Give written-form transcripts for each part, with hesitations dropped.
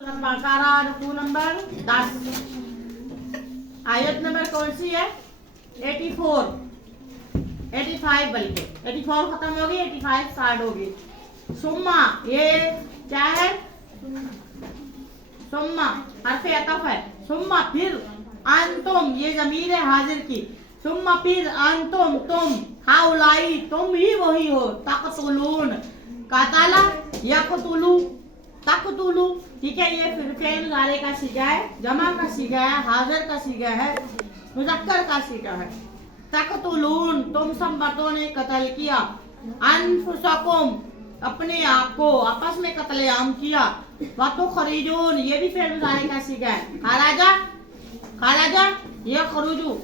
बकारा रुकू नंबर 10। आयत नंबर कौन सी है? 84 85 बल्कि 84 खत्म होगी, 85 स्टार्ट होगी। सुम्मा ये क्या है? सुम्मा हरफे अतफ है। सुम्मा फिर अंतुम ये जमीर है हाजिर की। सुम्मा फिर अंतुम तुम, हाउलाई तुम ही वही हो। तकतुलून काताला यकतुलू तकतुलू, ठीक है। ये फिर फेल मुजारे का सीगा है, जमा का सीगा है, हाजिर का सीगा है, मुज़क्कर का सीगा है। तकतुलून तुम सब मर्दों ने कत्ल किया। अनफुसकुम अपने आप को आपस में कत्लेआम किया। व तुखरिजून ये भी फेल मुजारे का सीगा है। खराजा खराजा ये खरुजू,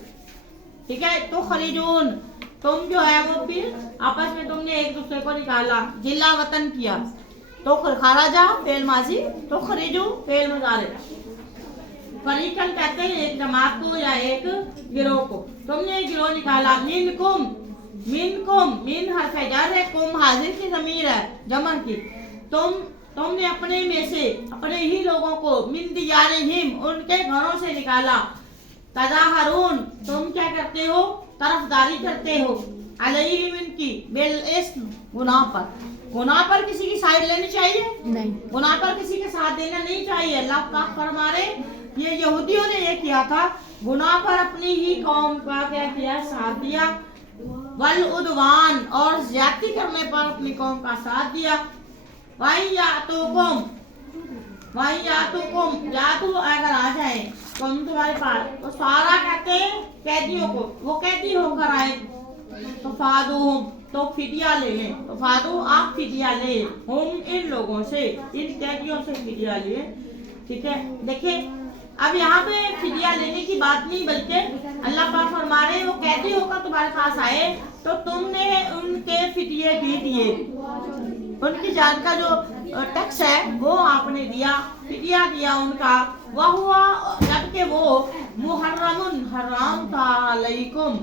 ठीक है। तुखरिजून तुम जो है वो फिर आपस में तुमने एक दूसरे को निकाला, जिला वतन किया। तो खराजा फेल माजी, तो खरीजू फेल मुजारे। फरीकन कहते हैं एक जमात को या एक गिरोह को। तुमने एक गिरोह निकाला। मिनकुम मिनकुम मिन हरफ जार है, कुम हाजिर की ज़मीर है जमा की। तुमने अपने में से अपने ही लोगों को मिन दियारिहिम उनके घरों से निकाला। तज़ाहरून तुम क्या करते हो? तरफदारी करते हो। अलैहिम इनकी बिल इस्म गुनाह पर। गुनाह पर किसी की साइड लेनी चाहिए नहीं, गुनाह पर किसी के साथ देना नहीं चाहिए। अल्लाह पाक फरमा रहे ये यहूदियों ने ये किया था, गुनाह पर अपनी ही कौम का क्या किया? साथ दिया। वल उदवान और ज्यादती करने पर अपनी कौम का साथ दिया। वही यातुकुम यातु अगर आ जाए तुम तुम्हारे पास, तो सारा कहते हैं कैदियों को, वो कैदी होकर आए तो फादुहुम तो फिदिया ले लें। तो फादू आप फिदिया ले, हम इन लोगों से, इन कैदियों से फिदिया ले, ठीक है। देखिए अब यहाँ पे फिदिया लेने की बात नहीं, बल्कि अल्लाह पाक फरमा रहे वो कैदी होकर तुम्हारे पास आए तो तुमने उनके फिदिये भी दिए, उनकी जान का जो टैक्स है वो आपने दिया, फिदिया दिया उनका। वह हुआ जबकि वो मुहर्रमुन हराम था अलैकुम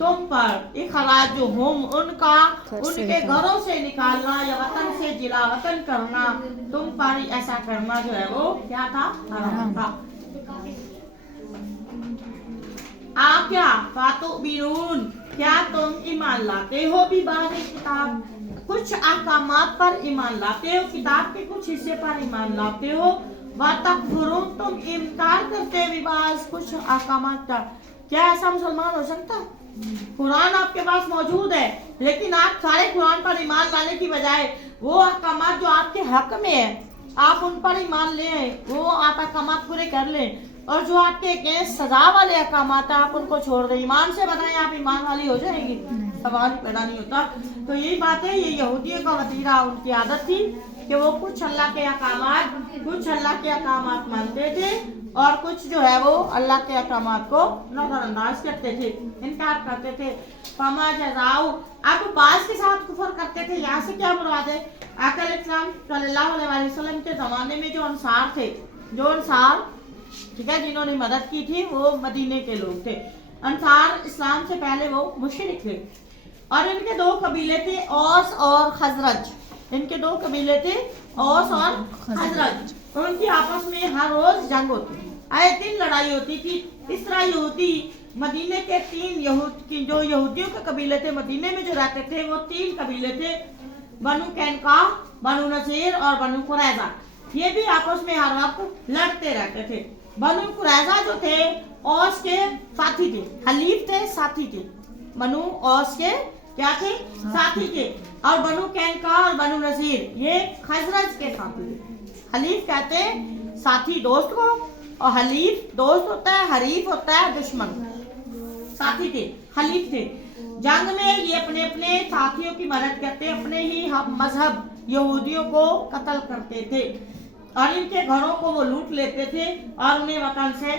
तुम पर। इखराज जो हम उनका उनके घरों से निकालना या वतन से जिला वतन करना, तुम पर ऐसा करना जो है वो क्या था? हराम था। आ क्या फातुबिरून क्या तुम ईमान लाते हो भी बाद किताब, कुछ अहकामात पर ईमान लाते हो, किताब के कुछ हिस्से पर ईमान लाते हो। व तकफुरून तुम इनकार करते हो विबास कुछ अहकामात का। क्या ऐसा मुसलमान हो सकता है? कुरान आपके पास मौजूद है, लेकिन आप सारे कुरान पर ईमान लाने की बजाय वो अहकामात जो आपके हक में है आप उन पर ईमान ले, वो आप अहकामात पूरे कर लें, और जो आपके अगेंस्ट सजा वाले अहकामात आप उनको छोड़ दें। ईमान से बताएं आप ईमान वाली हो जाएंगी? सवाल पैदा नहीं होता। तो यही बात है, ये यहूदियों का वतीरा, उनकी आदत थी कि वो कुछ अल्लाह के अहकामात मानते थे और कुछ जो है वो अल्लाह के अहकामात को नजरअंदाज करते थे, इनकार करते थे। फमा जज़ाउ अब बास के साथ कुफर करते थे। यहाँ से क्या मुराद है? आका इस्लाम सल्लल्लाहु अलैहि वसल्लम के ज़माने में जो अंसार थे, जो अंसार ठीक है जिन्होंने मदद की थी, वो मदीने के लोग थे। अंसार इस्लाम से पहले वो मुशरिक थे और इनके दो कबीले थे, औस और खजरज। इनके दो कबीले थे, औस और खजरज। उनकी आपस में हर रोज जंग होती थी, आए 3 लड़ाई होती थी। इस तरह यहूदी मदीने के 3 जो यहूदियों के कबीले थे मदीने में जो रहते थे, वो 3 कबीले थे, बनु कैनका, बनु नसीर और बनु कुरैजा। ये भी आपस में हर वक्त लड़ते रहते थे। बनु कुरैजा जो थे औस के साथी थे, हलीफ थे, साथी थे। बनु औस के क्या थे? साथी थे। और बनु कैनका और बनु नसीर ये खजरज के साथी थे। हलीफ कहते हैं साथी दोस्त को, और हलीफ दोस्त होता है, हरीफ होता है दुश्मन। साथी थे, हलीफ थे। जंग में ये अपने अपने साथियों की मदद करते, अपने ही हम मजहब यहूदियों को कत्ल करते थे और इनके घरों को वो लूट लेते थे और उन्हें वतन से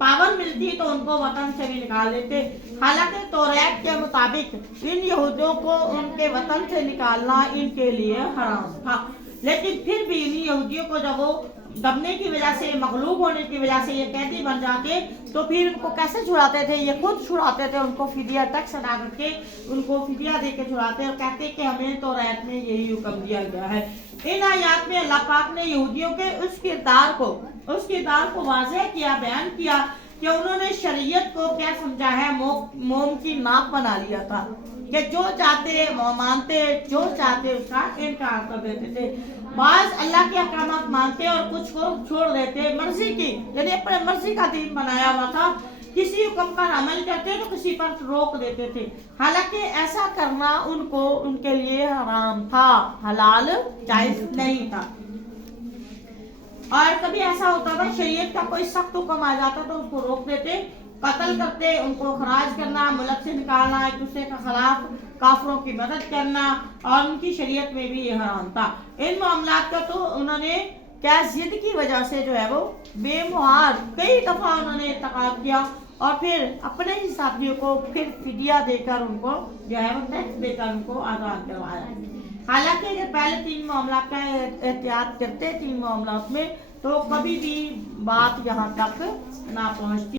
पावन मिलती तो उनको वतन से भी निकाल देते। हालांकि तौरात के मुताबिक इन यहूदियों को उनके वतन से निकालना इनके लिए हराम था, लेकिन फिर भी इन यहूदियों को जब वो दबने की वजह से, मगलूब होने की वजह से ये कैदी बन जाते, तो फिर उनको कैसे छुड़ाते थे? ये खुद छुड़ाते थे उनको, फिदिया टैक्स अदा करके उनको फिदिया दे के छुड़ाते और कहते कि हमें तो रैत में यही हुक्म दिया गया है। इन आयात में अल्लाह पाक ने यहूदियों के उस किरदार को वाज़ेह किया, बयान किया कि उन्होंने शरीयत को क्या समझा है, मोम की नाक बना लिया था कि जो चाहते मानते, जो चाहते उसका इनकार कर देते थे। बाज अल्लाह के अहकामात मानते और कुछ को छोड़ देते, मर्जी की, यानी अपने मर्जी का दीन बनाया हुआ था। किसी हुक्म पर अमल करते तो किसी पर रोक देते थे, हालांकि ऐसा करना उनके लिए हराम था, हलाल जायज नहीं था। और कभी ऐसा होता था शरीयत का कोई सख्त हुक्म आ जाता तो उसको रोक देते, कत्ल करते, उनको खराज करना, मुल्क से निकालना, एक दूसरे के खिलाफ काफरों की मदद करना, और उनकी शरीयत में भी ये हराम था। इन मामलात का तो उन्होंने क्या जिद की वजह से जो है वो बेमुहार कई दफा उन्होंने इत्तकाब किया और फिर अपने ही साथियों को फिर फिदिया देकर उनको जो है वो टैक्स देकर उनको आज़ाद करवाया। हालांकि अगर पहले 3 मामला का एहतियात करते 3 मामला में, तो कभी भी बात यहाँ तक ना पहुँचती।